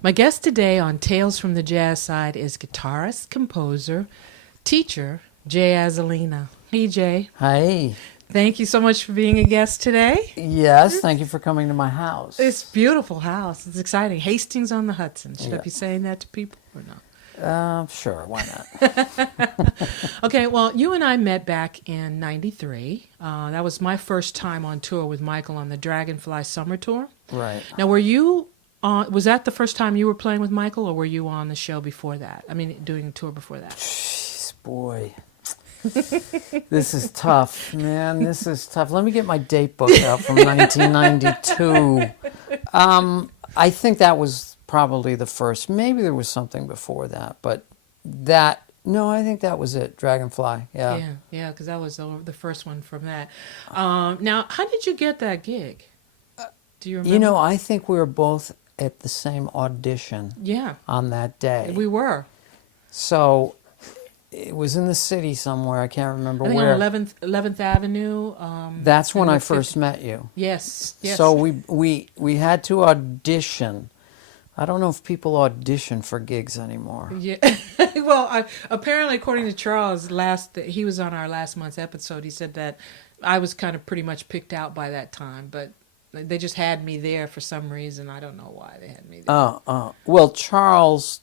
My guest today on Tales from the Jazz Side is guitarist, composer, teacher, Jay Azzolina. Hey, Jay. Hi. Thank you so much for being a guest today. Yes, thank you for coming to my house. It's a beautiful house. It's exciting. Hastings on the Hudson. Should I be saying that to people or no? Sure, why not? Okay, well, you and I met back in '93. That was my first time on tour with Michael on the Dragonfly Summer Tour. Right. Now, were you was that the first time you were playing with Michael, or were you on the show before that? I mean, doing a tour before that? Jeez, boy. This is tough, man. This is tough. Let me get my date book out from 1992. I think that was probably the first. Maybe there was something before that, but no, I think that was it. Dragonfly, yeah. Yeah, because that was the first one from that. Now, how did you get that gig? Do you remember? You know, I think we were both at the same audition on that day. We were. So it was in the city somewhere. I can't remember I think where. on 11th Avenue. That's when I first met you. Yes. So we had to audition. I don't know if people audition for gigs anymore. Yeah. Well, apparently, according to Charles, he was on our last month's episode. He said that I was kind of pretty much picked out by that time, but they just had me there for some reason. I don't know why they had me there. Well, Charles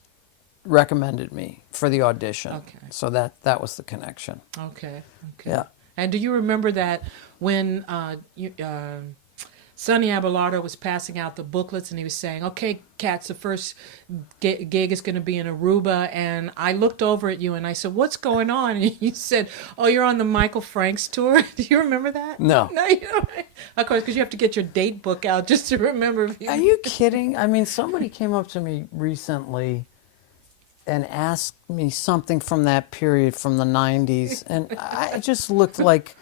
recommended me for the audition. Okay. So that was the connection. Okay. Yeah. And do you remember that when Sonny Abelardo was passing out the booklets and he was saying, "Okay, cats, the first gig is going to be in Aruba," and I looked over at you and I said, "What's going on?" And you said, "Oh, you're on the Michael Franks tour." Do you remember that? No. No, you don't. Of course, because you have to get your date book out just to remember. Are you kidding? I mean, somebody came up to me recently and asked me something from that period from the 90s, and I just looked like,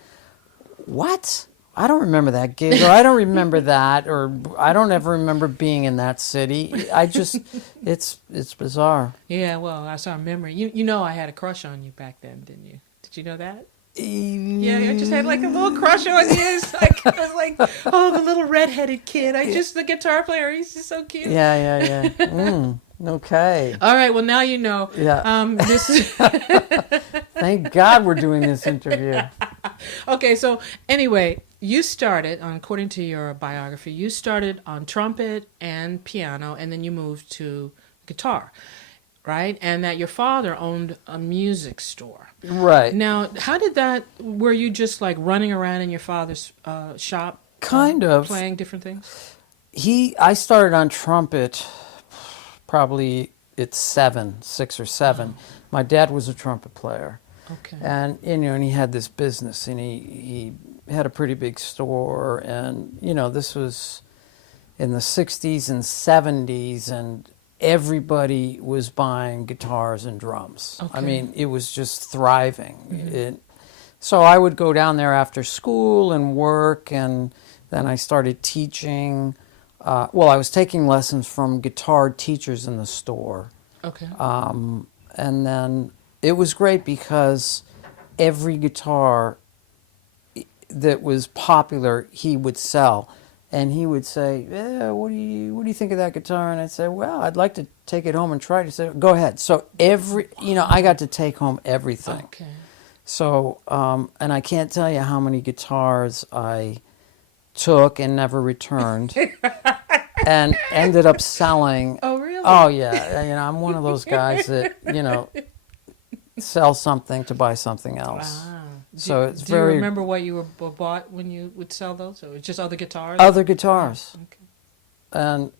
what? I don't remember that gig, or I don't remember that, or I don't ever remember being in that city. It's bizarre. Yeah, well, that's our memory. You know I had a crush on you back then, didn't you? Did you know that? Yeah, I just had like a little crush on you. I was like, oh, the little redheaded kid. The guitar player, he's just so cute. Yeah. Okay. All right, well, now you know. Yeah. This is Thank God we're doing this interview. Okay, so anyway, you started, according to your biography, you started on trumpet and piano, and then you moved to guitar, right? And that your father owned a music store. Right. Now, how did that, were you just like running around in your father's shop? Kind of. Playing different things? I started on trumpet probably at 6 or 7. My dad was a trumpet player. Okay. And, and he had this business, and he had a pretty big store, and, this was in the 60s and 70s, and everybody was buying guitars and drums. Okay. I mean, it was just thriving. Mm-hmm. So I would go down there after school and work, and then I started teaching. I was taking lessons from guitar teachers in the store. Okay. And then it was great because every guitar that was popular he would sell, and he would say, "Yeah, what do you think of that guitar?" And I'd say, "Well, I'd like to take it home and try it." He said, "Go ahead." So I got to take home everything. Okay. So and I can't tell you how many guitars I took and never returned. And ended up selling. Oh, really? Oh, yeah. I'm one of those guys that, sell something to buy something else. Wow. So do you remember what you were bought when you would sell those? Or it was just other guitars? Other guitars. Okay. And,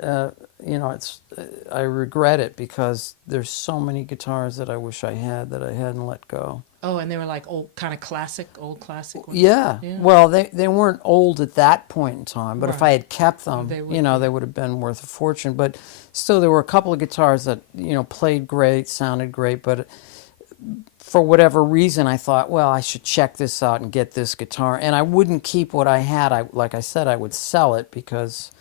I regret it because there's so many guitars that I wish I had that I hadn't let go. Oh, and they were like old classic ones? Yeah. Well, they weren't old at that point in time, but right. if I had kept them, they would have been worth a fortune. But still, there were a couple of guitars that, played great, sounded great, but for whatever reason, I thought, well, I should check this out and get this guitar. And I wouldn't keep what I had. Like I said, I would sell it because,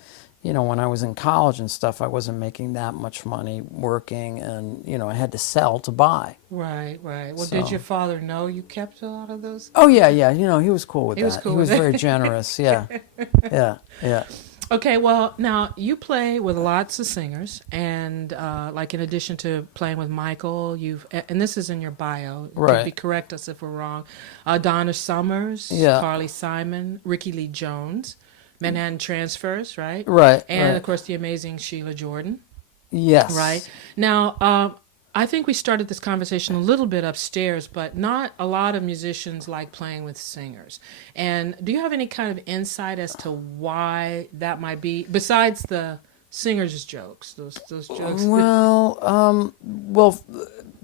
when I was in college and stuff, I wasn't making that much money working, and, I had to sell to buy. Right. Well, did your father know you kept a lot of those? Oh, yeah. He was cool with that. Was cool he was very generous, yeah. Yeah. Okay, well, now you play with lots of singers, and like in addition to playing with Michael, and this is in your bio. You could be Right. correct us if we're wrong. Donna Summers, Yeah. Carly Simon, Rickie Lee Jones, Manhattan Transfers, right? Right. And of Right. course the amazing Sheila Jordan, right? Yes. Now, I think we started this conversation a little bit upstairs, but not a lot of musicians like playing with singers. And do you have any kind of insight as to why that might be, besides the singers' jokes, those jokes? Well,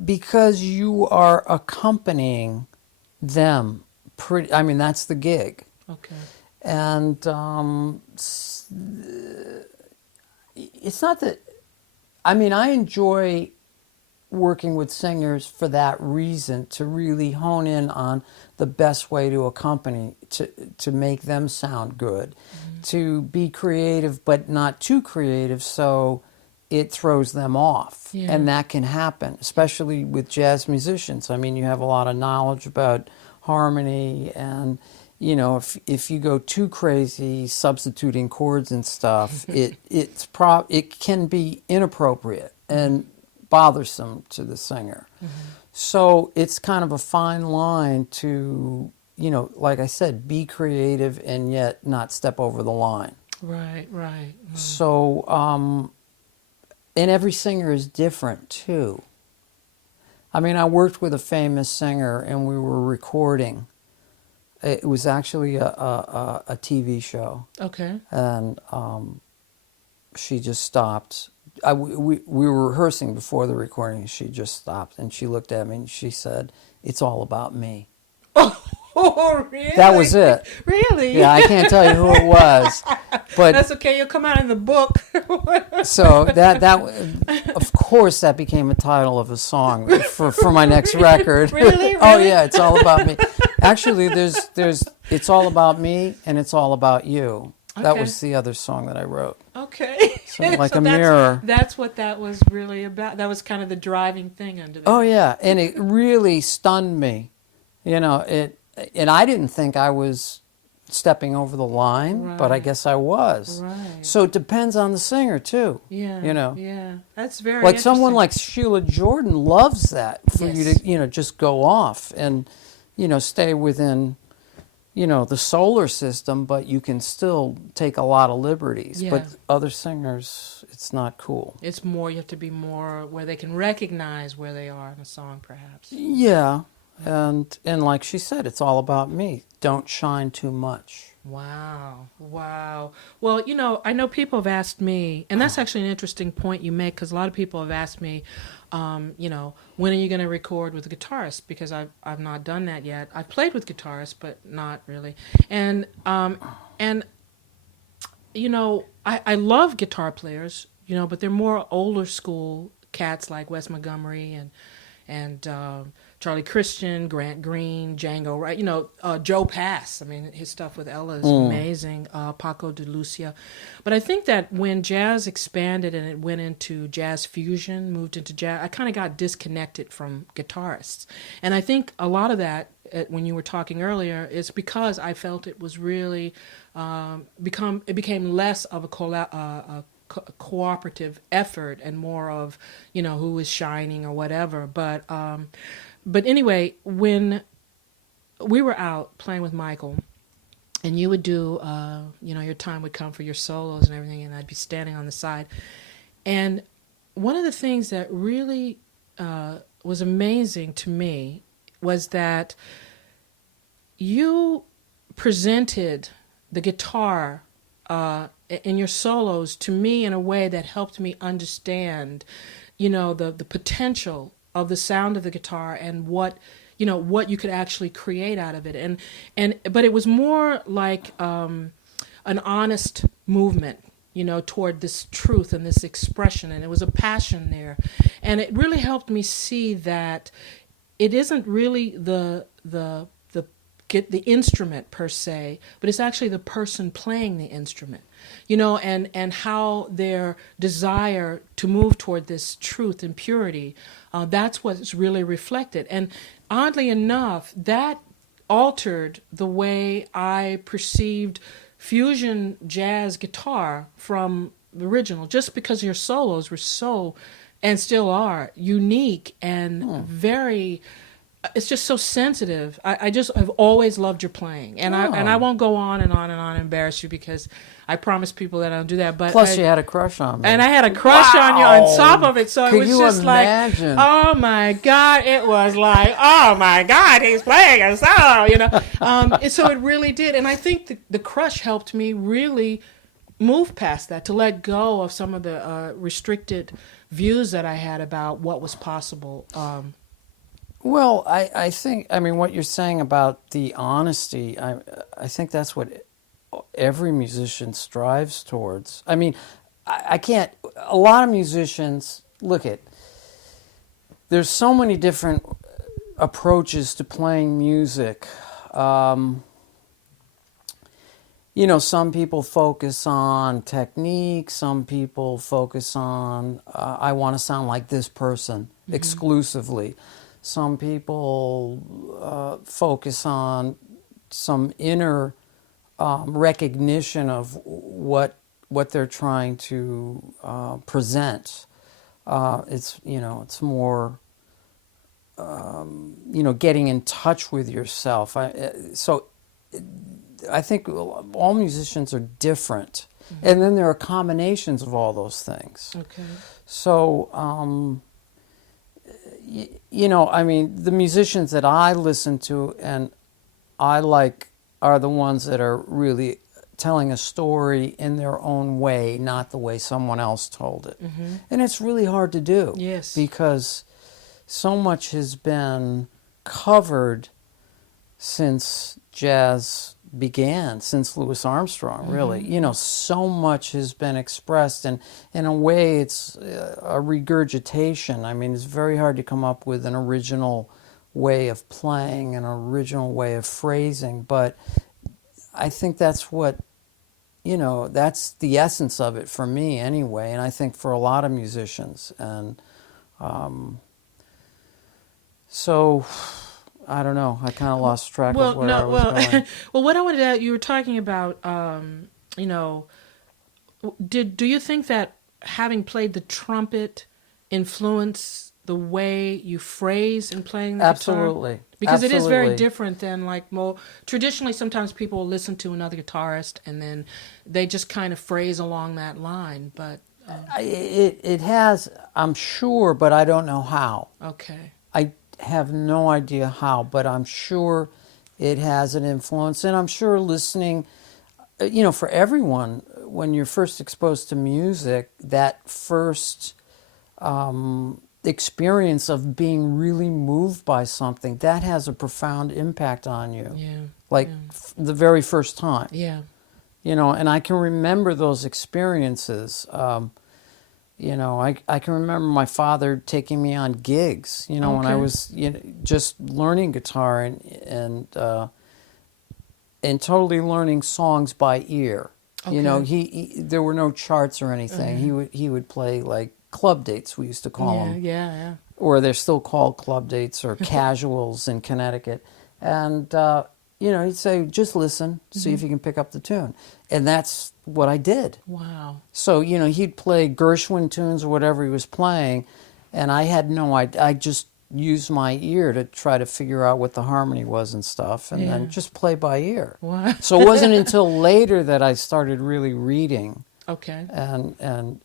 because you are accompanying them. I mean, that's the gig, Okay. and it's not that. I mean, I enjoy working with singers for that reason, to really hone in on the best way to accompany, to make them sound good, to be creative but not too creative so it throws them off. Yeah. And that can happen, especially with jazz musicians. I mean, you have a lot of knowledge about harmony, and if you go too crazy substituting chords and stuff, it can be inappropriate and bothersome to the singer. So it's kind of a fine line to, like I said, be creative and yet not step over the line. Right, right. So, and every singer is different too. I mean, I worked with a famous singer and we were recording. It was actually a TV show. Okay. And she just stopped. We were rehearsing before the recording. She just stopped and she looked at me and she said, "It's all about me." Oh, really? That was it. Really? Yeah, I can't tell you who it was, but That's okay. You'll come out in the book. so that of course that became a title of a song for my next record. Really? Oh Really? yeah, it's all about me. Actually, there's it's all about me and it's all about you. That Okay. was the other song that I wrote. Okay. So like So a mirror. That's what that was really about. That was kind of the driving thing under that. Oh yeah, and it really stunned me. And I didn't think I was stepping over the line, but I Right. guess I was. Right. So it depends on the singer too. Yeah. You know. Yeah. That's very Like someone interesting. like Sheila Jordan loves that for you Yes. to, just go off and, stay within, the solar system, but you can still take a lot of liberties. Yeah. But other singers, it's not cool. It's more, you have to be more where they can recognize where they are in a song, perhaps. Yeah. And like she said, it's all about me. Don't shine too much. Wow. Wow. Well, I know people have asked me, and that's actually an interesting point you make, because a lot of people have asked me, when are you going to record with a guitarist? Because I've not done that yet. I've played with guitarists, but not really. And I love guitar players, but they're more older school cats like Wes Montgomery and Charlie Christian, Grant Green, Django, right? Joe Pass. I mean, his stuff with Ella is amazing. Paco de Lucia. But I think that when jazz expanded and it went into jazz fusion, moved into jazz, I kind of got disconnected from guitarists. And I think a lot of that, when you were talking earlier, is because I felt it was really it became less of a cooperative effort and more of who is shining or whatever. But anyway, when we were out playing with Michael, and you would do your time would come for your solos and everything, and I'd be standing on the side, and one of the things that really was amazing to me was that you presented the guitar in your solos to me in a way that helped me understand, the potential of the sound of the guitar and what you could actually create out of it. But it was more like an honest movement, toward this truth and this expression, and it was a passion there. And it really helped me see that it isn't really the instrument per se, but it's actually the person playing the instrument, and how their desire to move toward this truth and purity, that's what's really reflected. And oddly enough, that altered the way I perceived fusion jazz guitar from the original, just because your solos were so, and still are, unique and very. It's just so sensitive. I've always loved your playing, and I won't go on and on and on and embarrass you, because I promise people that I don't do that. But Plus, you had a crush on me. and I had a crush on you on top of it, so it was just imagine? like, oh my God, it was like, oh my God, he's playing a solo, and so it really did, and I think the crush helped me really move past that, to let go of some of the restricted views that I had about what was possible. Well, I think, I mean, what you're saying about the honesty, I think that's what every musician strives towards. I mean, I can't, a lot of musicians, there's so many different approaches to playing music. Some people focus on technique, some people focus on, I want to sound like this person exclusively. Some people focus on some inner recognition of what they're trying to present. It's more, getting in touch with yourself. So I think all musicians are different, and then there are combinations of all those things. Okay. So. I mean, the musicians that I listen to and I like are the ones that are really telling a story in their own way, not the way someone else told it. Mm-hmm. And it's really hard to do. Yes. Because so much has been covered since jazz began, since Louis Armstrong, really. Mm-hmm. So much has been expressed, and in a way it's a regurgitation. I mean, it's very hard to come up with an original way of playing, an original way of phrasing, but I think that's what, that's the essence of it for me anyway, and I think for a lot of musicians. And so I don't know. I kind of lost track of where I was going. Well, what I wanted to, you were talking about, do you think that having played the trumpet influenced the way you phrase in playing the Absolutely. guitar? Because Absolutely. it is very different than traditionally sometimes people will listen to another guitarist and then they just kind of phrase along that line, but... It has, I'm sure, but I don't know how. Okay. I have no idea how, but I'm sure it has an influence. And I'm sure listening, for everyone, when you're first exposed to music, that first experience of being really moved by something, that has a profound impact on you. Yeah. The very first time. Yeah. And I can remember those experiences. I can remember my father taking me on gigs, when I was just learning guitar and totally learning songs by ear. Okay. He there were no charts or anything. He would play like club dates, we used to call them. Yeah. Or they're still called club dates or casuals in Connecticut. And he'd say, just listen, see if you can pick up the tune. And that's what I did. Wow. So, he'd play Gershwin tunes or whatever he was playing, and I had no idea. I just used my ear to try to figure out what the harmony was and stuff, and then just play by ear. Wow. So it wasn't until later that I started really reading. Okay. And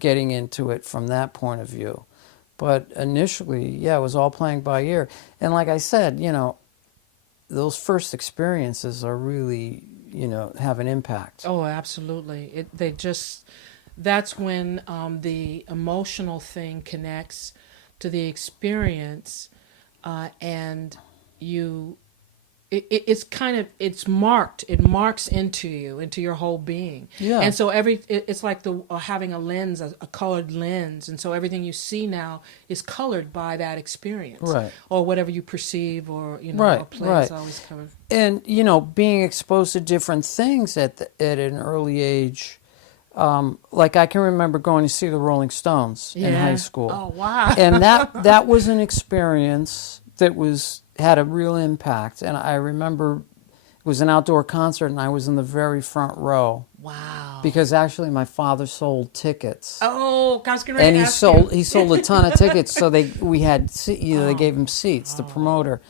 getting into it from that point of view. But initially, it was all playing by ear. And like I said, those first experiences are really, have an impact. Oh, absolutely. That's when the emotional thing connects to the experience, and it's marked. It marks into you, into your whole being. Yeah. And so it's like having a lens, a colored lens, and so everything you see now is colored by that experience, right? Or whatever you perceive, or right, a play right. is always covered. And being exposed to different things at an early age. Like I can remember going to see the Rolling Stones in high school. Oh wow! And that was an experience that had a real impact. And I remember It was an outdoor concert, and I was in the very front row. Wow. Because actually, my father sold tickets. Oh, I was going to And ask you. he sold a ton of tickets, so they gave him seats, the promoter.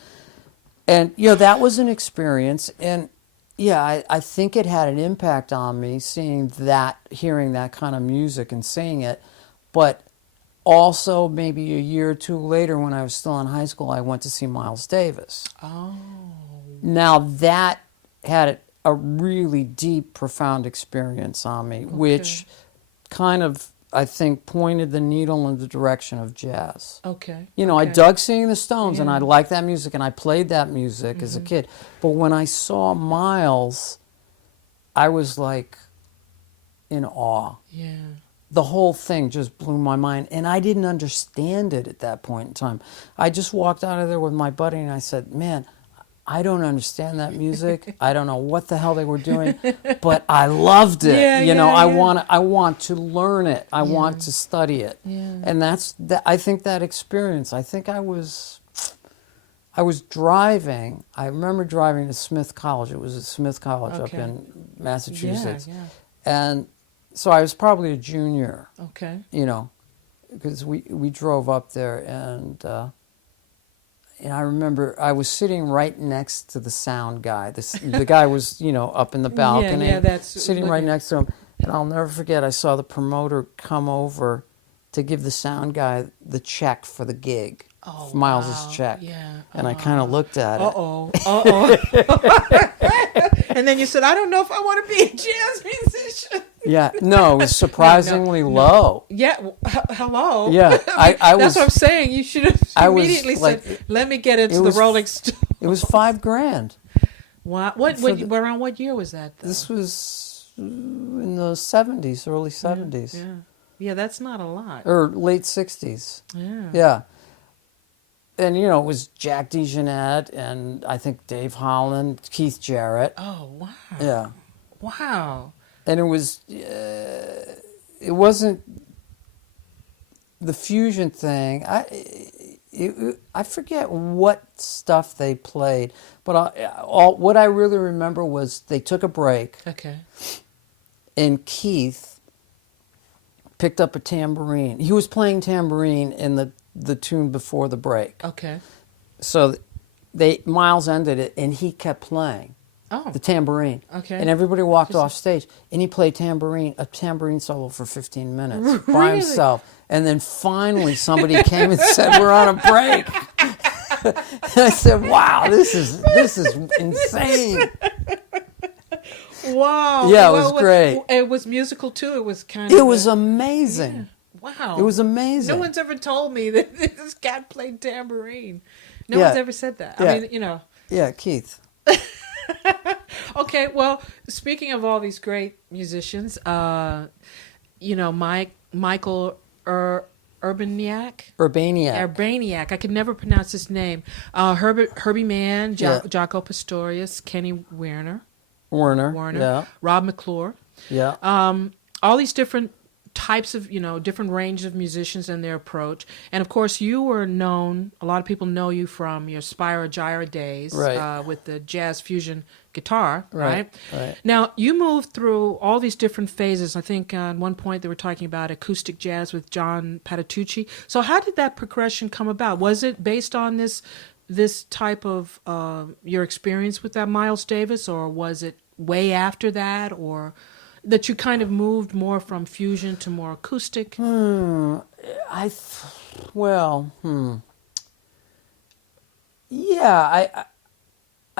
And, that was an experience. And, I think it had an impact on me, hearing that kind of music and seeing it. But also, maybe a year or two later, when I was still in high school, I went to see Miles Davis. Oh. Now, that had a really deep, profound experience on me, which kind of, I think, pointed the needle in the direction of jazz. Okay. I dug seeing the Stones, and I liked that music, and I played that music as a kid. But when I saw Miles, I was like in awe. Yeah. The whole thing just blew my mind, and I didn't understand it at that point in time. I just walked out of there with my buddy, and I said, man, I don't understand that music. I don't know what the hell they were doing, but I loved it. I want to learn it. I want to study it. Yeah. And I think that experience. I think I was driving. I remember driving to Smith College. It was at Smith College up in Massachusetts. Yeah. And so I was probably a junior. Okay. Because we drove up there, and I remember I was sitting right next to the sound guy. The guy was, up in the balcony, sitting right next to him. And I'll never forget, I saw the promoter come over to give the sound guy the check for the gig, Miles's check. Yeah. And I kind of looked at it. And then you said, I don't know if I want to be a jazz musician. Yeah, no, it was surprisingly low. Yeah, hello. Yeah, I was. That's what I'm saying. You should have immediately said, "Let me get into the Rolling Stones." It was $5,000. Wow. Around what year was that, though? This was in the 70s, early 70s. Yeah, that's not a lot. Or late 60s. Yeah. Yeah. And, it was Jack DeJohnette, and I think Dave Holland, Keith Jarrett. Oh, wow. Yeah. Wow. And it wasn't the fusion thing. I forget what stuff they played, but what I really remember was they took a break. Okay. And Keith picked up a tambourine. He was playing tambourine in the tune before the break. Okay. So Miles ended it, and he kept playing. Oh. The tambourine. Okay. And everybody walked off stage, and he played a tambourine solo for 15 minutes by himself. And then finally somebody came and said, we're on a break. And I said, wow, this is insane. Wow. Yeah, it was great. It was musical too. It was It was amazing. Yeah. Wow. It was amazing. No one's ever told me that this cat played tambourine. No one's ever said that. Yeah. I mean, Yeah, Keith. Okay, well, speaking of all these great musicians, Michael Urbaniak. I could never pronounce his name. Herbie Mann, Jaco Pastorius, Kenny Werner. Yeah. Rob McClure. Yeah. All these different types of, different range of musicians and their approach. And of course, you were known, a lot of people know you from your Spyro Gyra days, with the jazz fusion guitar, right? Now, you moved through all these different phases. I think at one point they were talking about acoustic jazz with John Patitucci. So how did that progression come about? Was it based on this type of your experience with that Miles Davis, or was it way after that, or that you kind of moved more from fusion to more acoustic? I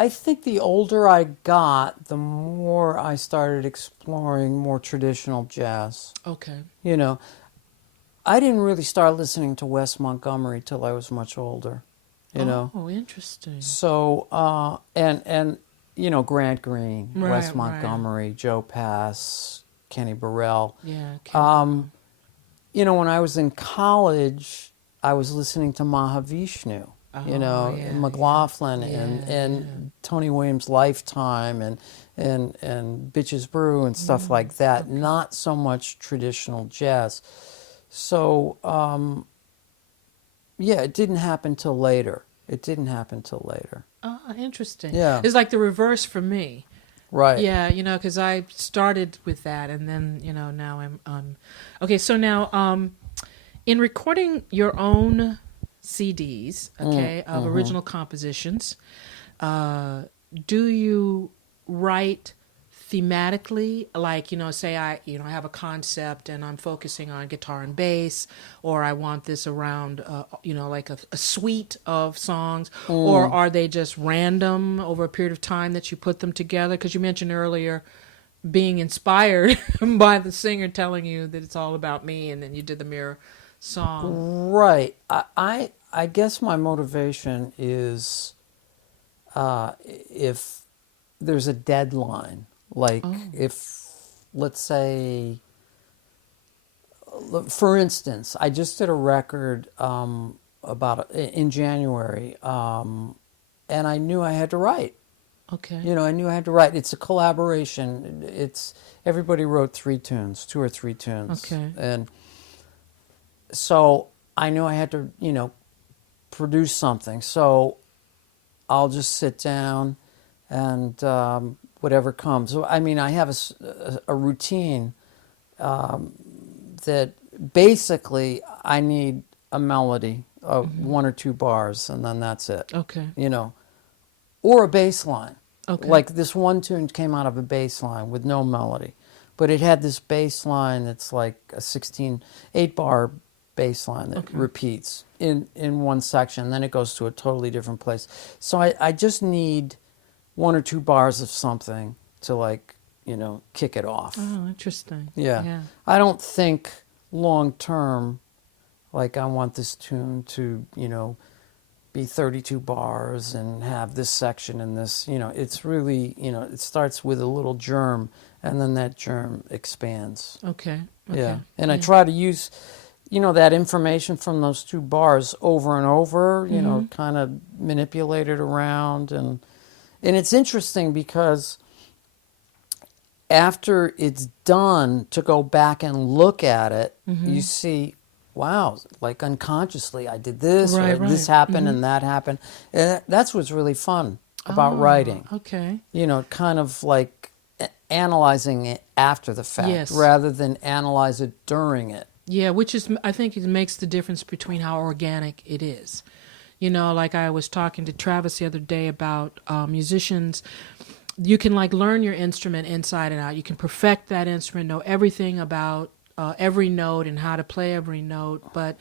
think the older I got, the more I started exploring more traditional jazz. Okay. I didn't really start listening to Wes Montgomery till I was much older. Oh, interesting. So, and Grant Green, Wes Montgomery, Joe Pass, Kenny Burrell. Yeah. When I was in college, I was listening to Mahavishnu. McLaughlin and Tony Williams' Lifetime and Bitches Brew and stuff like that. Okay. Not so much traditional jazz. So, it didn't happen till later. Oh, interesting. Yeah. It's like the reverse for me. Right. Yeah, because I started with that, and then now I'm okay. So now, in recording your own CDs, okay, of original compositions, do you write thematically, like say I have a concept and I'm focusing on guitar and bass, or I want this around like a suite of songs, or are they just random over a period of time that you put them together? Because you mentioned earlier being inspired by the singer telling you that it's all about me, and then you did the mirror song. Right. I guess my motivation is if there's a deadline. Like if, let's say, for instance, I just did a record in January, and I knew I had to write. Okay. I knew I had to write. It's a collaboration. It's everybody wrote 2 or 3 tunes. Okay. And so I knew I had to, produce something. So I'll just sit down and whatever comes. So, I mean, I have a routine that basically I need a melody of 1 or 2 bars, and then that's it. Okay. Or a bass line. Okay. Like this one tune came out of a bass line with no melody, but it had this bass line that's like a 8-bar bass line that repeats in one section, then it goes to a totally different place. So I just need 1 or 2 bars of something to kick it off. Oh, interesting. Yeah. I don't think long term, like I want this tune to, be 32 bars and have this section and this, it's really, it starts with a little germ and then that germ expands. Okay. Yeah. And I try to use, that information from those 2 bars over and over, kind of manipulate it around. And it's interesting because after it's done, to go back and look at it, you see, wow, like unconsciously I did this, or this happened and that happened. And that's what's really fun about writing. Okay. Kind of like analyzing it after the fact rather than analyze it during it. Yeah, which is, I think it makes the difference between how organic it is. Like I was talking to Travis the other day about musicians. You can learn your instrument inside and out. You can perfect that instrument, know everything about every note and how to play every note. But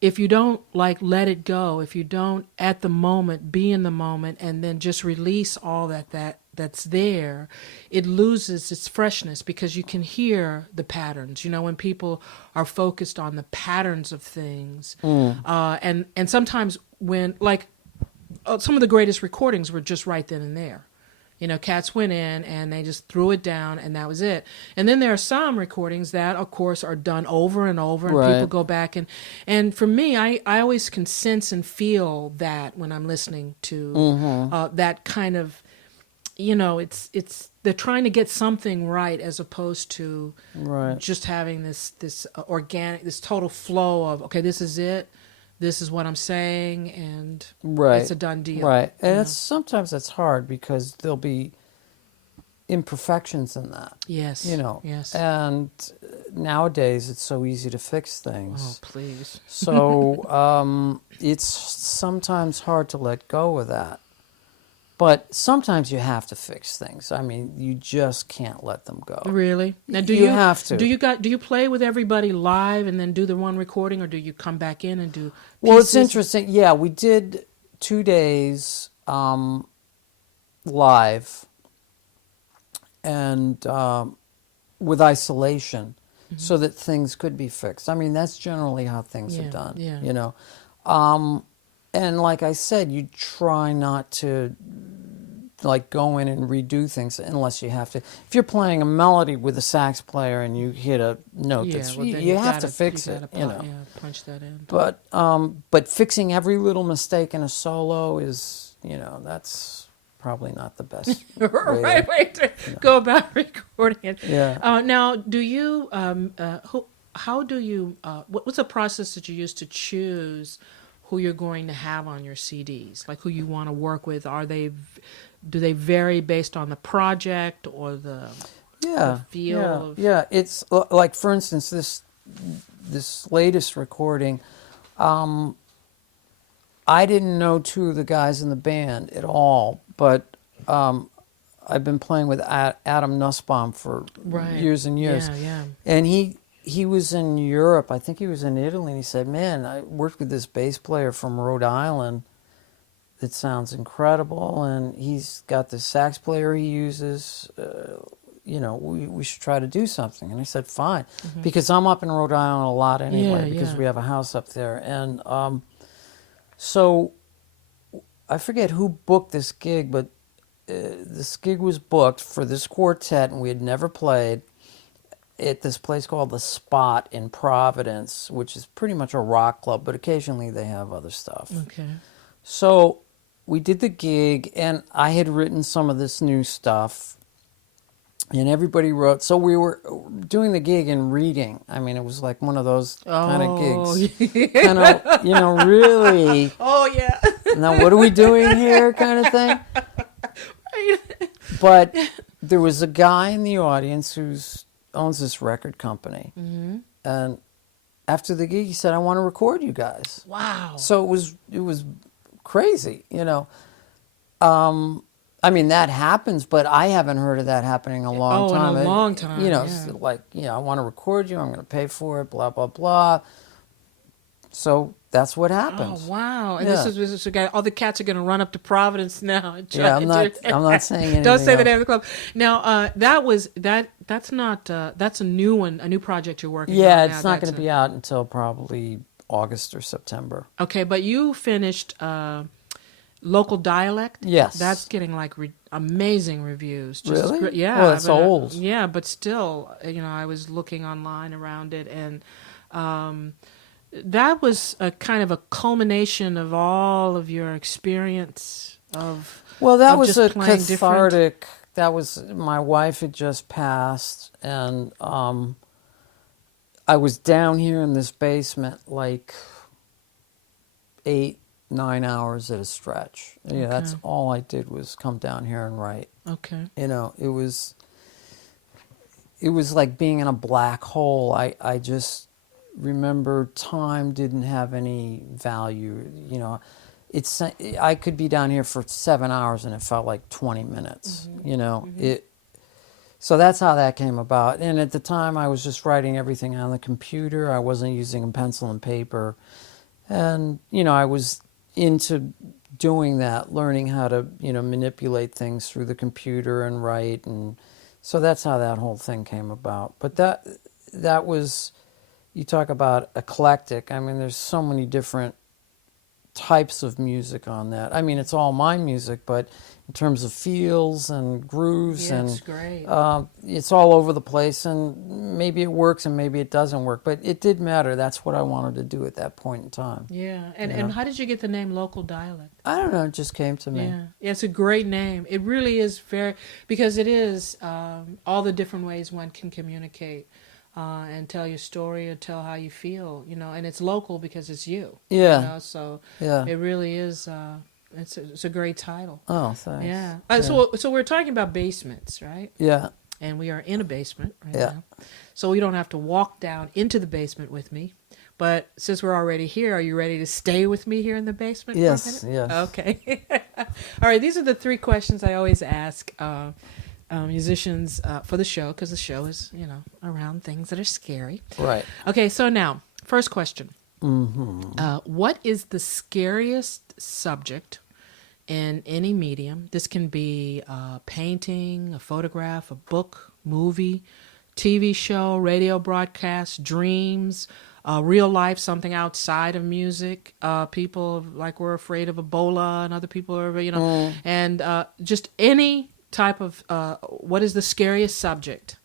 if you don't let it go, if you don't at the moment be in the moment and then just release all that's there, it loses its freshness because you can hear the patterns. When people are focused on the patterns of things, and sometimes when some of the greatest recordings were just right then and there. Cats went in and they just threw it down and that was it. And then there are some recordings that, of course, are done over and over and people go back. And for me, I always can sense and feel that when I'm listening to that kind of, it's they're trying to get something right as opposed to just having this organic, this total flow of, okay, this is it. This is what I'm saying, and it's a done deal. Right, and sometimes it's hard because there'll be imperfections in that. Yes. Yes. And nowadays it's so easy to fix things. Oh, please. So it's sometimes hard to let go of that. But sometimes you have to fix things. I mean, you just can't let them go. Really? Now, you have to. Do you play with everybody live and then do the one recording, or do you come back in and do pieces? Well, it's interesting. Yeah, we did 2 days live and with isolation so that things could be fixed. I mean, that's generally how things are done. Yeah. And like I said, you try not to go in and redo things unless you have to. If you're playing a melody with a sax player and you hit a note, you have to fix it. Punch that in. But fixing every little mistake in a solo is, that's probably not the best way to go about recording it. Yeah. Now, do you? How do you? What's the process that you use to choose who you're going to have on your CDs, like who you want to work with? Do they vary based on the project or the feel? Yeah. It's like, for instance, this latest recording. I didn't know two of the guys in the band at all, but I've been playing with Adam Nussbaum for years and years. Yeah. And he was in Europe. I think he was in Italy, and he said, "Man, I worked with this bass player from Rhode Island that sounds incredible, and he's got this sax player he uses. We should try to do something." And I said, "Fine," because I'm up in Rhode Island a lot anyway, because we have a house up there. And so I forget who booked this gig, but this gig was booked for this quartet, and we had never played at this place called The Spot in Providence, which is pretty much a rock club, but occasionally they have other stuff. Okay. So we did the gig, and I had written some of this new stuff, and everybody wrote. So we were doing the gig and reading. I mean, it was like one of those kind of gigs. Kind of, really. Oh, yeah. Now, what are we doing here kind of thing? But there was a guy in the audience who owns this record company. And after the gig, he said, "I want to record you guys." Wow. So it was crazy, I mean, that happens, but I haven't heard of that happening in a long time. In a long time, It's like, I want to record you, I'm going to pay for it, blah, blah, blah. So that's what happens. Oh, wow. And this is a guy, all the cats are going to run up to Providence now. And try I'm not saying anything. Don't say else. the name of the club. Now, that's a new one, a new project you're working on. Yeah, it's not going to be out until probably August or September. Okay, but you finished Local Dialect. Yes. That's getting like amazing reviews. Really? Yeah. Well, it's old. Yeah, but still, I was looking online around it, and that was a kind of a culmination of all of your experience of. Well, that of was just a playing cathartic. That was, my wife had just passed, and I was down here in this basement like 8-9 hours at a stretch. Okay. That's all I did was come down here and write. Okay. It was like being in a black hole. I just remember time didn't have any value. I could be down here for 7 hours and it felt like 20 minutes. So that's how that came about. And at the time, I was just writing everything on the computer. I wasn't using a pencil and paper. And, I was into doing that, learning how to, manipulate things through the computer and write. And so that's how that whole thing came about. But that was, you talk about eclectic. I mean, there's so many different types of music on that. I mean, it's all my music, but in terms of feels and grooves, it's great. It's all over the place, and maybe it works and maybe it doesn't work, but it did matter. That's what I wanted to do at that point in time. Yeah, and how did you get the name Local Dialect? I don't know, it just came to me. Yeah, it's a great name. It really is because it is all the different ways one can communicate. And tell your story or tell how you feel, and it's local because it's you. Yeah. So yeah. It really is. It's a great title. Oh, thanks. Yeah. Yeah. So we're talking about basements, right? Yeah. And we are in a basement right now. So we don't have to walk down into the basement with me. But since we're already here, are you ready to stay with me here in the basement? Yes. For a minute? Yes. Okay. All right. These are the 3 questions I always ask. Musicians for the show, because the show is, around things that are scary. Right. Okay, so now, first question. What is the scariest subject in any medium? This can be a painting, a photograph, a book, movie, TV show, radio broadcast, dreams, real life, something outside of music. People like we're afraid of Ebola, and other people are, and just any type of what is the scariest subject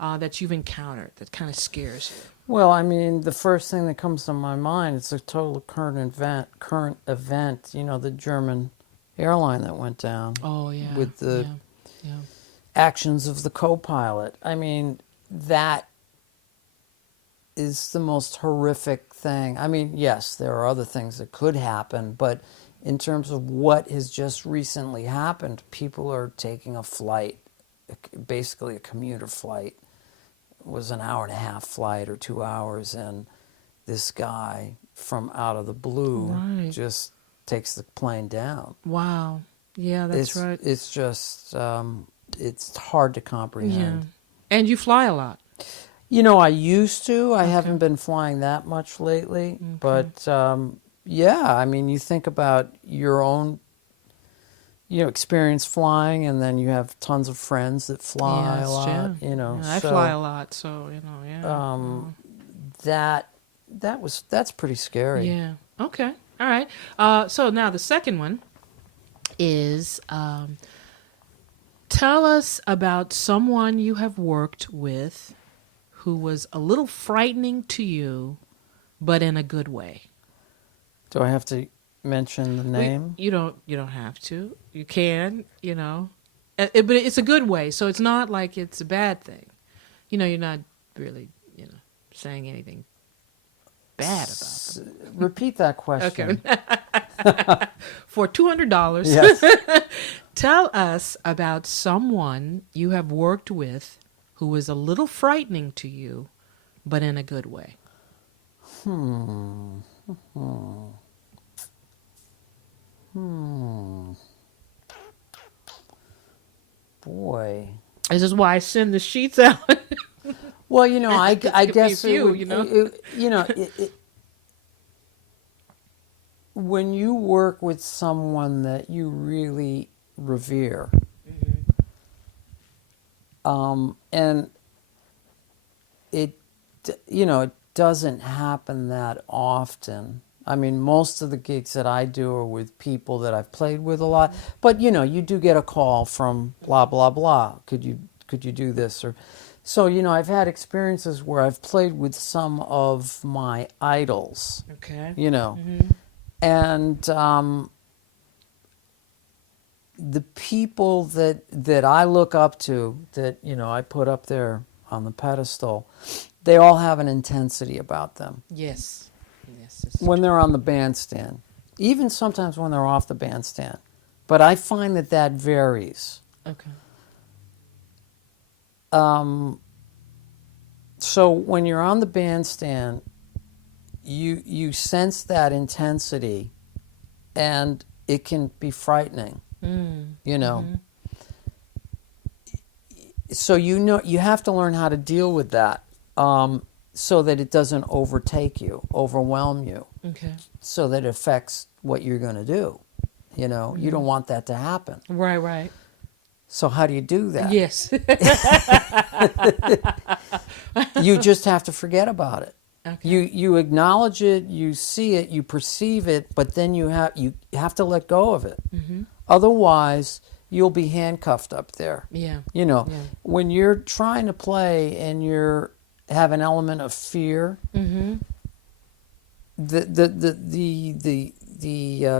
that you've encountered that kind of scares you? Well, I mean, the first thing that comes to my mind is a total current event. The German airline that went down. Oh yeah. With the actions of the co-pilot. I mean, that is the most horrific thing. I mean, yes, there are other things that could happen, but in terms of what has just recently happened, people are taking a flight, basically a commuter flight. It was an hour and a half flight or 2 hours, and this guy from out of the blue just takes the plane down. Wow. Yeah, that's right. It's just, it's hard to comprehend. Yeah. And you fly a lot. You know, I used to. I haven't been flying that much lately. But, yeah, I mean, you think about your own, experience flying, and then you have tons of friends that fly a lot, I fly a lot, so, that's pretty scary. Yeah. Okay. All right. So now the second one is tell us about someone you have worked with who was a little frightening to you, but in a good way. Do I have to mention the name? You don't have to. You can, but it's a good way, so it's not like it's a bad thing. You're not really, saying anything bad about them. Repeat that question. Okay. For $200, yes. Tell us about someone you have worked with who was a little frightening to you, but in a good way. Boy. This is why I send the sheets out. Well, I guess when you work with someone that you really revere, and it doesn't happen that often. I mean, most of the gigs that I do are with people that I've played with a lot, but you do get a call from blah blah blah. Could you do this? Or so I've had experiences where I've played with some of my idols. Okay. And the people that I look up to, that I put up there on the pedestal, they all have an intensity about them. Yes. When they're on the bandstand, even sometimes when they're off the bandstand, but I find that varies. Okay. So when you're on the bandstand, you sense that intensity, and it can be frightening. So you have to learn how to deal with that, so that it doesn't overwhelm you. Okay. So that it affects what you're going to do. You don't want that to happen. Right. So how do you do that? Yes. You just have to forget about it. Okay. You acknowledge it, you see it, you perceive it, but then you have to let go of it. Otherwise, you'll be handcuffed up there. Yeah. When you're trying to play and have an element of fear, the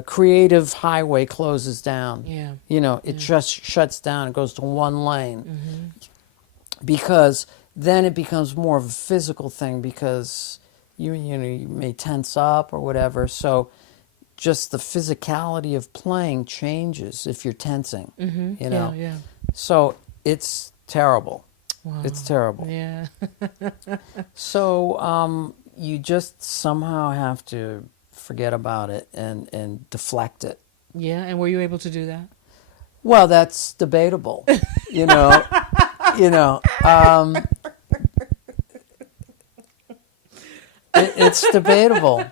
creative highway closes down. Yeah. It just shuts down. It goes to one lane. Because then it becomes more of a physical thing, because you may tense up or whatever. So just the physicality of playing changes if you're tensing. Yeah. So it's terrible. Wow. It's terrible. Yeah. So you just somehow have to forget about it and deflect it. Yeah, and were you able to do that? Well, that's debatable. It's debatable.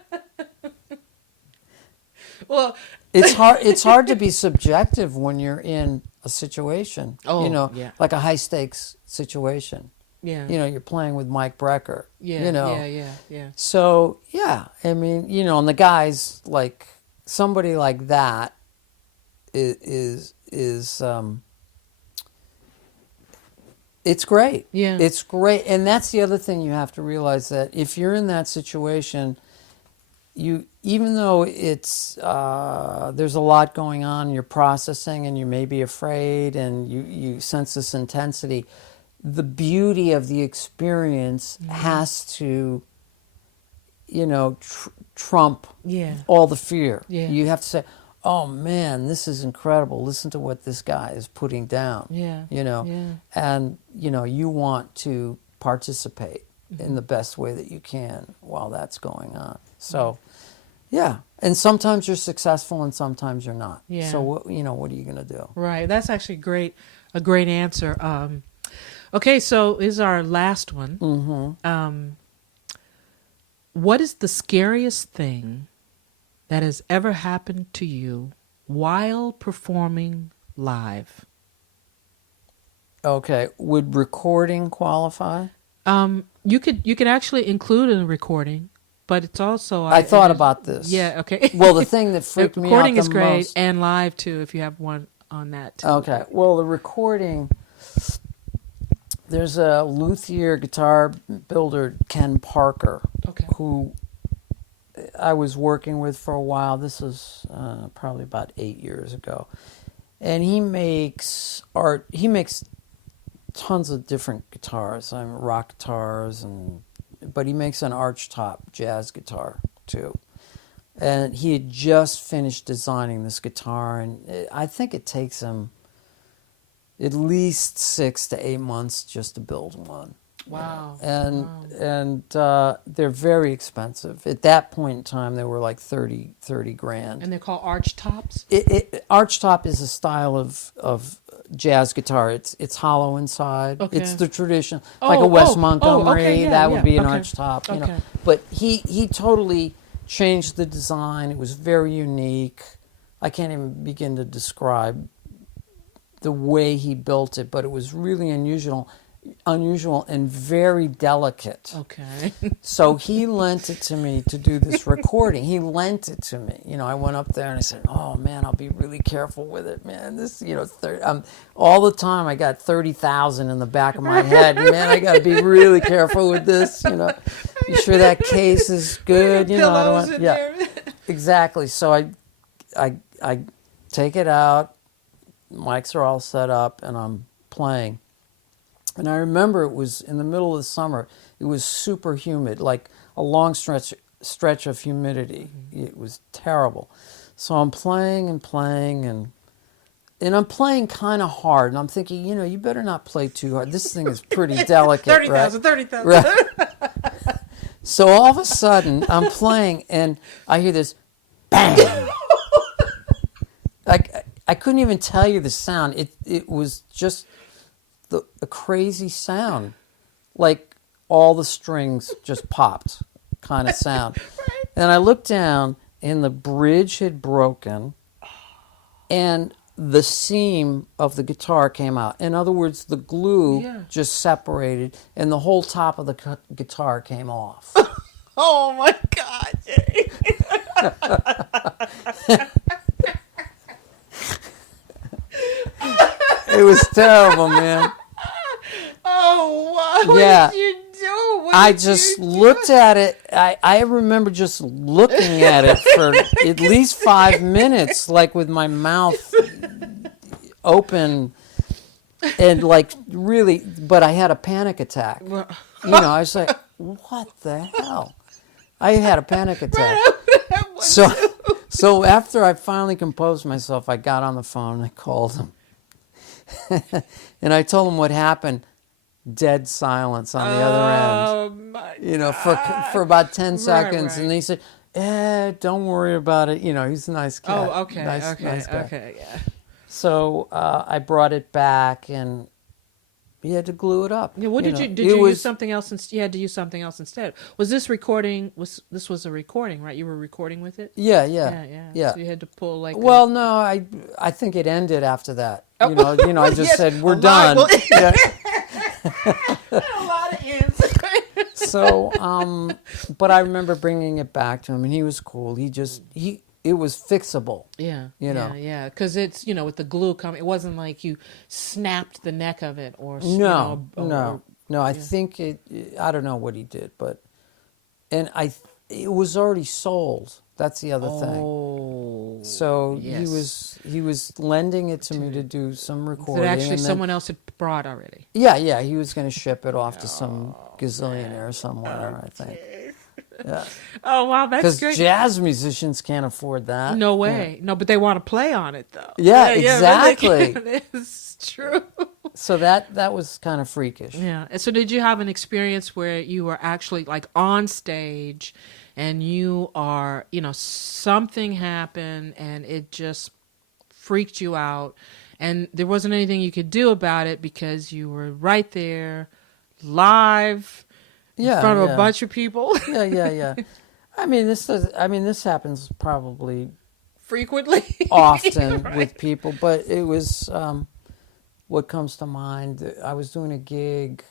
Well, it's hard to be subjective when you're in a situation. Yeah. Like a high stakes situation. Yeah. You're playing with Mike Brecker. Yeah. So yeah, I mean, and the guys, like somebody like that is it's great. Yeah. It's great. And that's the other thing you have to realize, that if you're in that situation, even though it's there's a lot going on, you're processing and you may be afraid and you sense this intensity, the beauty of the experience has to trump Yeah. all the fear. Yeah. You have to say, oh man, this is incredible. Listen to what this guy is putting down. Yeah. Yeah. And, you want to participate in the best way that you can while that's going on. So, yeah. And sometimes you're successful and sometimes you're not. Yeah. So, what are you going to do? Right. That's actually a great answer. Okay, so is our last one. Mm-hmm. What is the scariest thing that has ever happened to you while performing live? Okay. Would recording qualify? You could actually include a recording, but it's also I thought about this. Yeah. Okay. Well, the thing that freaked me out the recording is great, most. and live too if you have one on that too. Okay. Well, the recording. There's a luthier guitar builder, Ken Parker, Okay. who I was working with for a while. This was probably about 8 years ago. And he makes art. He makes tons of different guitars. Rock guitars, but he makes an archtop jazz guitar too. And he had just finished designing this guitar, and I think it takes him at least 6 to 8 months just to build one. Wow. And they're very expensive. At that point in time, they were like 30 grand. And they're called arch tops? Archtop is a style of jazz guitar. It's hollow inside. Okay. It's the tradition, like a Wes Montgomery. Okay, yeah, that would be an okay. archtop. Okay. But he totally changed the design. It was very unique. I can't even begin to describe the way he built it, but it was really unusual and very delicate. Okay. So he lent it to me to do this recording. He lent it to me. I went up there and I said, "Oh man, I'll be really careful with it, man. This, all the time I got 30,000 in the back of my head. Man, I got to be really careful with this. Be sure that case is good. I don't want, yeah, exactly. So I take it out. Mics are all set up, and I'm playing. And I remember it was in the middle of the summer. It was super humid, like a long stretch of humidity. It was terrible. So I'm playing and playing, and I'm playing kind of hard. And I'm thinking, you better not play too hard. This thing is pretty delicate. 30,000, right? 30,000. Right. So all of a sudden, I'm playing, and I hear this bang. I couldn't even tell you the sound. It was just a crazy sound, like all the strings just popped, kind of sound. Right. And I looked down, and the bridge had broken, and the seam of the guitar came out. In other words, the glue just separated, and the whole top of the guitar came off. Oh my God, Jay. It was terrible, man. Oh, what did you do? I just looked at it. I remember just looking at it for at least 5 minutes, like with my mouth open and like really, but I had a panic attack. I was like, what the hell? I had a panic attack. So after I finally composed myself, I got on the phone and I called him. And I told him what happened. Dead silence on the other end. My God. For about 10 seconds. Right. And he said, don't worry about it. He's a nice guy. Oh, okay. Nice guy. Okay, yeah. So I brought it back, and he had to glue it up. Yeah, what did you use something else? You had to use something else instead. Was this recording? This was a recording, right? You were recording with it. Yeah. So you had to pull like. Well, no, I think it ended after that. I just said we're done. Yeah. A lot of ends. So, but I remember bringing it back to him, and he was cool. It was fixable. Yeah. Yeah. Because it's with the glue coming. It wasn't like you snapped the neck of it or no. I think I don't know what he did, but it was already sold. That's the other thing. So yes. he was lending it to me to do some recording. That actually someone else had brought already. Yeah. He was going to ship it off to some gazillionaire somewhere, I think. Yeah. Oh, wow, that's Because great. jazz musicians can't afford that. No way. No, but they want to play on it, though. Yeah, but they exactly. can't. It's true. So that was kind of freakish. Yeah. And so did you have an experience where you were actually like on stage and you are, something happened and it just freaked you out and there wasn't anything you could do about it because you were right there live in front of a bunch of people? Yeah. This happens probably Frequently. often Right. with people, but it was what comes to mind. I was doing a gig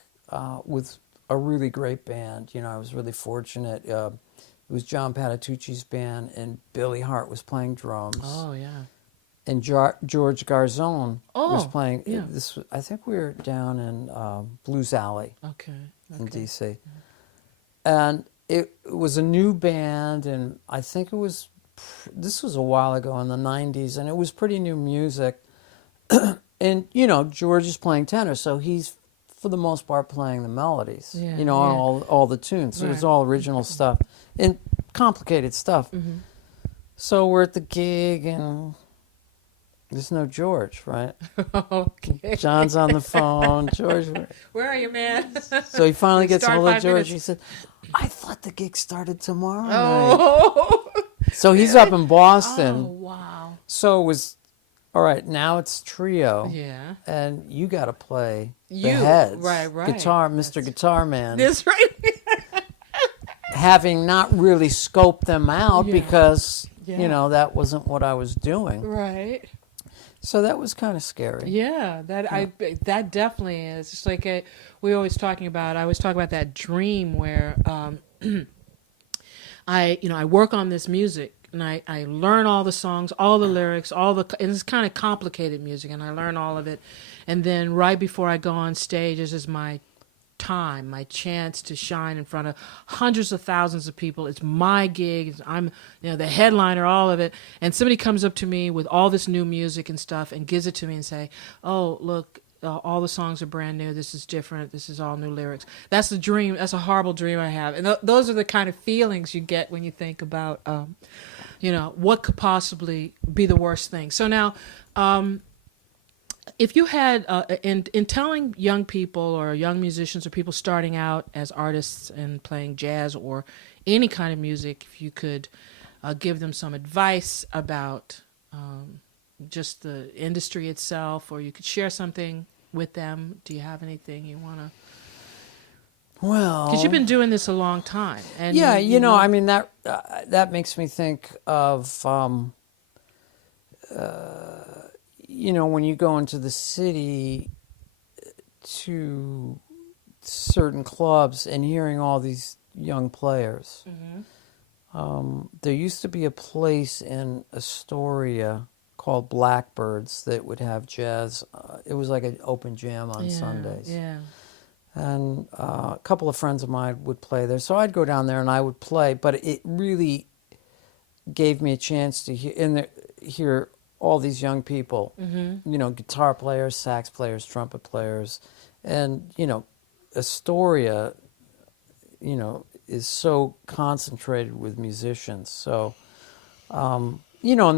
with a really great band. I was really fortunate. It was John Patitucci's band, and Billy Hart was playing drums. Oh, yeah. And George Garzone was playing. Yeah. I think we were down in Blues Alley in D.C. And it was a new band, and I think this was a while ago in the 90s, and it was pretty new music. And, George is playing tenor, so he's, for the most part, playing the melodies, on all the tunes. So it was all original stuff and complicated stuff. Mm-hmm. So we're at the gig, and there's no George, right? Okay. John's on the phone. George, Where are you, man? so he finally gets a Start hold of 5 George. minutes. He said, I thought the gig started tomorrow night. Oh. So he's up in Boston. Oh, wow. So it was, all right, now it's trio. Yeah. And you got to play the You. heads. Right. Guitar, Mr. Guitar Man. That's right. Having not really scoped them out because, Yeah. that wasn't what I was doing. Right. So that was kind of scary. Yeah, that definitely is. It's like I always talking about that dream where I work on this music and I learn all the songs, all the lyrics, and it's kind of complicated music, and I learn all of it, and then right before I go on stage, this is my time, my chance to shine in front of hundreds of thousands of people. It's my gig. I'm the headliner, all of it. And somebody comes up to me with all this new music and stuff and gives it to me and say, "Oh, look, all the songs are brand new. This is different. This is all new lyrics." That's the dream. That's a horrible dream I have. And those are the kind of feelings you get when you think about, what could possibly be the worst thing. So now, if you had, in telling young people or young musicians or people starting out as artists and playing jazz or any kind of music, if you could give them some advice about just the industry itself, or you could share something with them, do you have anything you want to? Well, because you've been doing this a long time, and yeah, that that makes me think of when you go into the city to certain clubs and hearing all these young players. Mm-hmm. There used to be a place in Astoria called Blackbirds that would have jazz. It was like an open jam on Sundays. Yeah. And a couple of friends of mine would play there. So I'd go down there and I would play, but it really gave me a chance to hear all these young people, Mm-hmm. Guitar players, sax players, trumpet players. And, Astoria, is so concentrated with musicians. So, and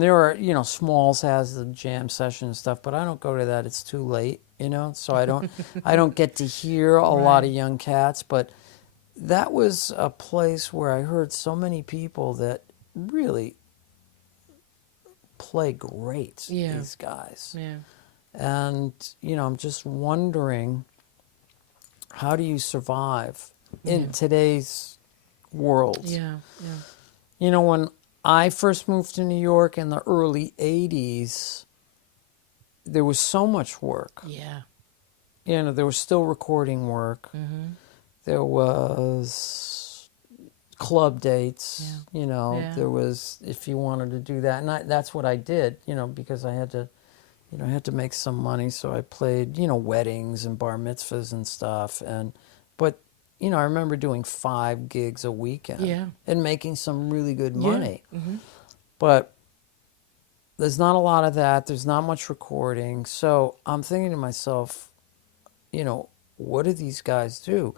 there are, Smalls has the jam session and stuff, but I don't go to that. It's too late, so I don't get to hear a lot of young cats. But that was a place where I heard so many people that really play great, these guys. Yeah. And, I'm just wondering, how do you survive in today's world? Yeah. When I first moved to New York in the early 80s, there was so much work. Yeah. There was still recording work. Mm-hmm. There was club dates. Yeah. There was, if you wanted to do that. And that's what I did, because I had to make some money. So I played, weddings and bar mitzvahs and stuff. But I remember doing 5 gigs a weekend and making some really good money. Yeah. Mm-hmm. But there's not a lot of that. There's not much recording. So I'm thinking to myself, what do these guys do?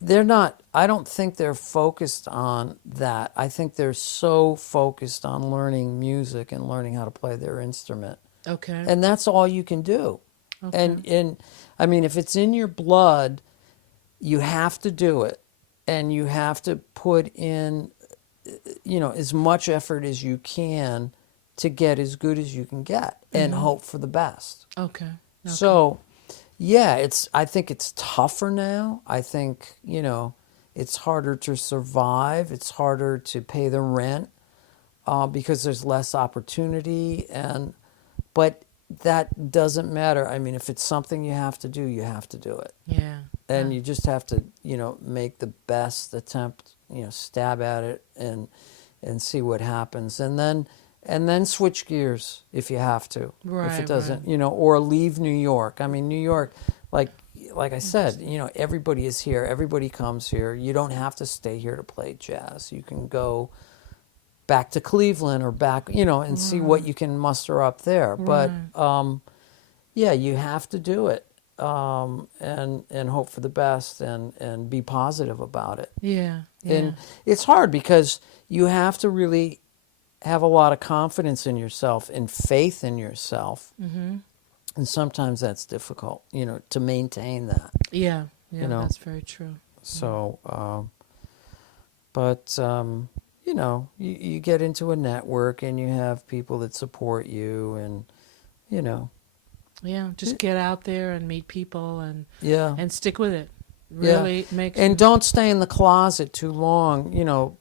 they're not, I don't think they're focused on that. I think they're so focused on learning music and learning how to play their instrument. Okay. And that's all you can do. Okay. And I mean, if it's in your blood, you have to do it. And you have to put in, as much effort as you can to get as good as you can get and hope for the best. Okay. So, yeah, I think it's tougher now. I think, it's harder to survive. It's harder to pay the rent because there's less opportunity. But that doesn't matter. I mean, if it's something you have to do, you have to do it. Yeah. And you just have to, make the best attempt, stab at it and see what happens. And then switch gears if you have to. Right, if it doesn't, or leave New York. I mean, New York, like I said, everybody is here. Everybody comes here. You don't have to stay here to play jazz. You can go back to Cleveland or back, and see what you can muster up there. But, yeah, you have to do it. And hope for the best and be positive about it. Yeah. And it's hard because you have to really have a lot of confidence in yourself and faith in yourself. Mm-hmm. And sometimes that's difficult, to maintain that. Yeah. Yeah, that's very true. So, you get into a network and you have people that support you and, Yeah, just get out there and meet people and stick with it. Really make and don't stay in the closet too long,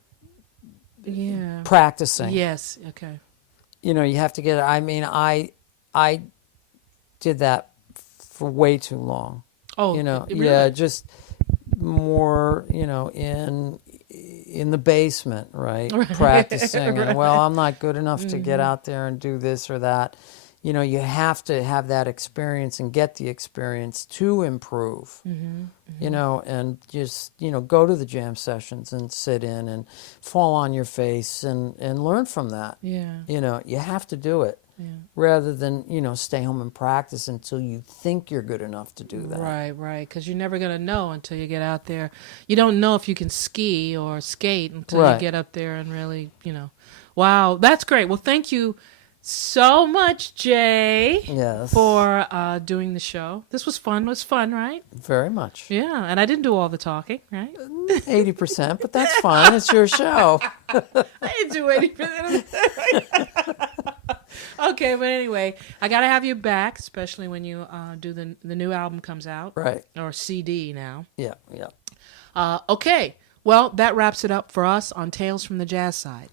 practicing. Yes, okay. You have to get I mean, I did that for way too long. Oh, really? Just more, in the basement, right? Practicing and I'm not good enough to get out there and do this or that. You have to have that experience and get the experience to improve, and just, go to the jam sessions and sit in and fall on your face and learn from that. Yeah. You have to do it rather than, stay home and practice until you think you're good enough to do that. Right. Because you're never going to know until you get out there. You don't know if you can ski or skate until you get up there and really, Wow, that's great. Well, thank you so much, Jay, for doing the show. This was fun. It was fun, right? Very much. Yeah, and I didn't do all the talking, right? 80%, but that's fine. It's your show. I didn't do 80%. Okay, but anyway, I got to have you back, especially when you do the new album comes out. Right. Or CD now. Yeah. Okay, well, that wraps it up for us on Tales from the Jazz Side.